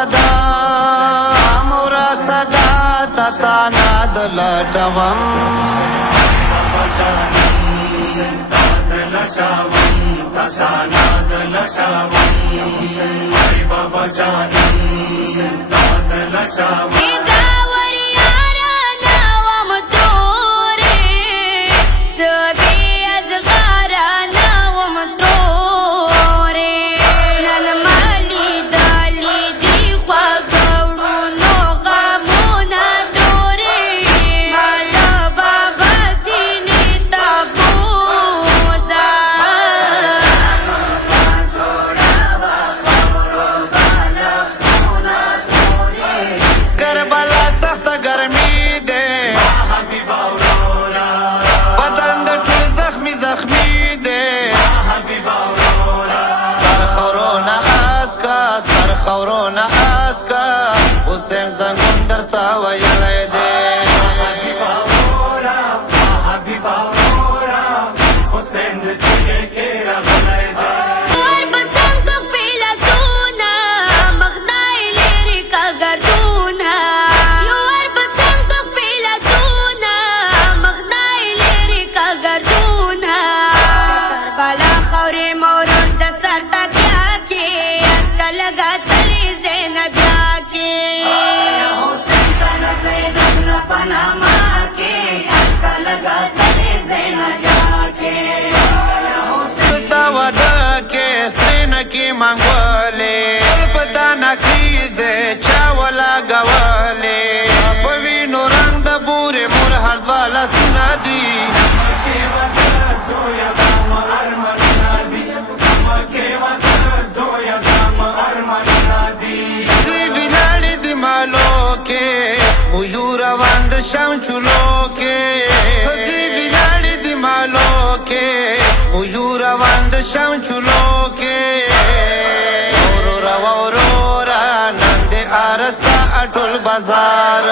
صدا مورا صدا تتانا دلټوم خورونه اسکا حسین زنګون درته ویلی دی حبیب اورورا حسین د چیغې کې راغلی دی ورپسنګ خپله سونه مخدای لري که ګردونه ورپسنګ خپله سونه مخدای لري که ګردونه کربلا خورې مورور د سر تکیا کې اسکا لګا منګولې پتا نکریزه چاولا غولې په وینو رنگ د بورې مور هر والا سنا دي مکه وته زویا د ارمان نادي مکه وته زویا د ارمان نادي دی ویلاړې دی مالو کې او یو روان د شام چلو کې دی ویلاړې دی مالو کې او یو روان د شام چلو کې ارستا اټول بازار